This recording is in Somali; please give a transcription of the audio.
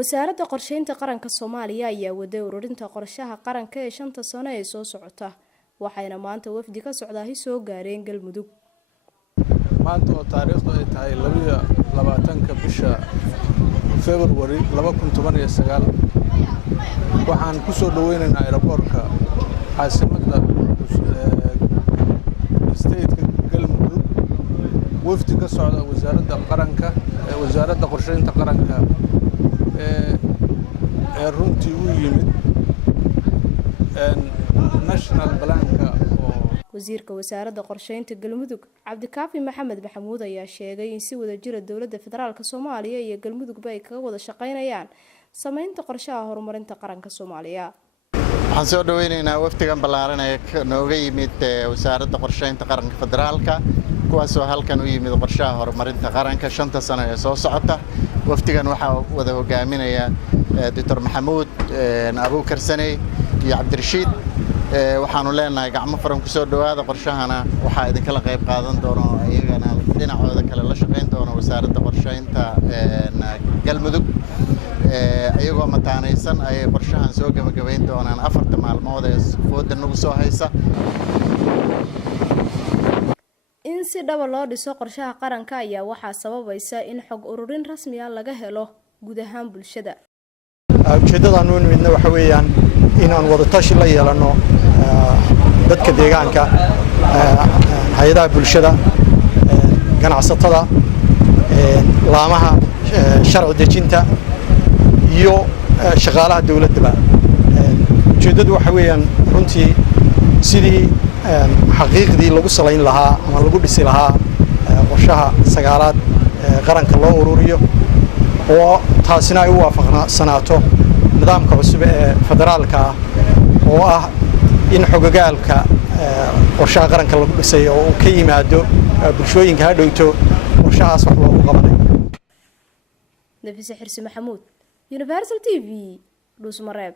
wasaaradda qorsheynta qaranka Soomaaliya ayaa waday ururinta qorshaha qaranka ee 5 sano ee soo socota waxayna maanta wafdi ka socdaahi soo gaareen Galmudug maanta oo taariikhdu ay tahay 22 bisha February 2019 waxaan ku soo dhaweynaynaa airportka caasimadda state Galmudug wafdi ka socda wasaaradda qaranka wasaaradda qorsheynta qaranka runtii u yimid national planka wasiirka wasaaradda qorsheynta Galmudug Cabdikaafi Maxamed Maxamuud ayaa sheegay in si wada jir dawladda federaalka Soomaaliya iyo Galmudug ay kaga wada shaqeynayaan sameynta qorshaha horumarinta qaranka Soomaaliya waxaan soo dhaweynaynaa wafdigan ballaaran ee nooga yimid wasaaradda qorsheynta qaranka federaalka kuwaas oo halkan u yimid qorshaha horumarinta qaranka 5 sano ee soo socota wafdigan waxa wada hogaaminaya Dr. Maxamuud Abu Karsanay iyo Cabdirashiid waxaanu leenahay gacmo furan ku soo dhawaada qorshahana waxa idin kala qayb qaadan doono iyagana dhinacooda kale la shaqeyn doono wasaaradda qorsheynta Galmudug ayagoo mataanaysan ay qorshahan soo gabagabeyn doonaan 4 maalmood ee fooda nagu soo haysa in si dhab loo dhiso qorshaha qaranka ayaa waxa sababaysa in xog ururin rasmi ah laga helo guud ahaan bulshada ujeedada aan midna waxa weeyaan in aan wada tashi la yeelano dadka deegaanka hay'adaha bulshada ganacsatada laamaha sharci dejinta iyo shaqaalaha dawladda ujeedadu waxa weeyaan runtii sidii xaqiiqdii lagu salayn lahaa ama lagu dhisi lahaa qorshaha sagaalaad qaranka loo ururiyo oo taasina ay u waafaqsanaato nidaamka cusub ee federaalka oo ah in xogagaalka qorshaha qaranka lagu dhisay oo ka yimaado bulshooyinka hadhowto qorshahaas wax loogu qabanayo Nafisa Xirsi Maxamuud Universal TV Dhuusmareeb